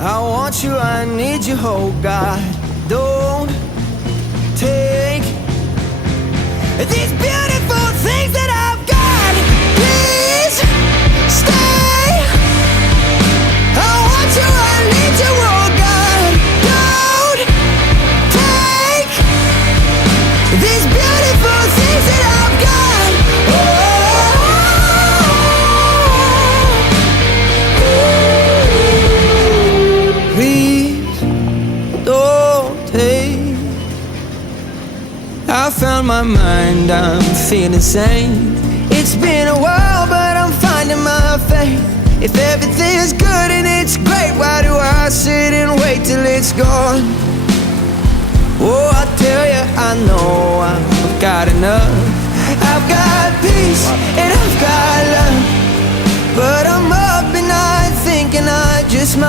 I want you, I need you, oh God. Don't take these beautiful things that I've got. Please stay. I want you, I need you, oh God. Don't take these beautiful things that I've got. Please don't take. I found my mind, I'm feeling sane. It's been a while, but I'm finding my faith. If everything's good and it's great, why do I sit and wait till it's gone? Oh, I tell you, I know I've got enough. I've got peace and I've got love, but I'm up at night thinking I just might